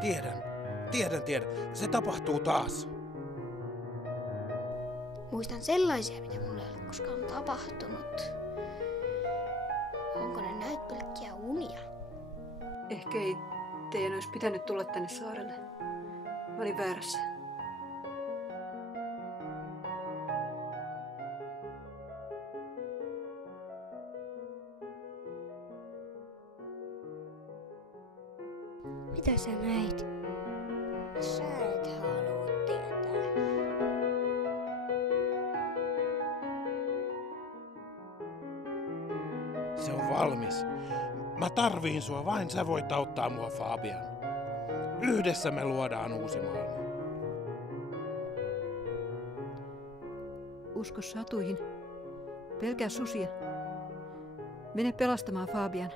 Tiedän. Se tapahtuu taas. Muistan sellaisia, mitä mulle ei ole koskaan tapahtunut. Onko ne näitä pelkkiä unia? Ehkä ei teidän olisi pitänyt tulla tänne saarelle. Mä olin väärässä. Mitä sä näit? Sä et halua tietää. Se on valmis. Mä tarviin sua, vain sä voit auttaa mua, Fabian. Yhdessä me luodaan uusi maailma. Usko satuihin. Pelkää susia. Mene pelastamaan Fabian.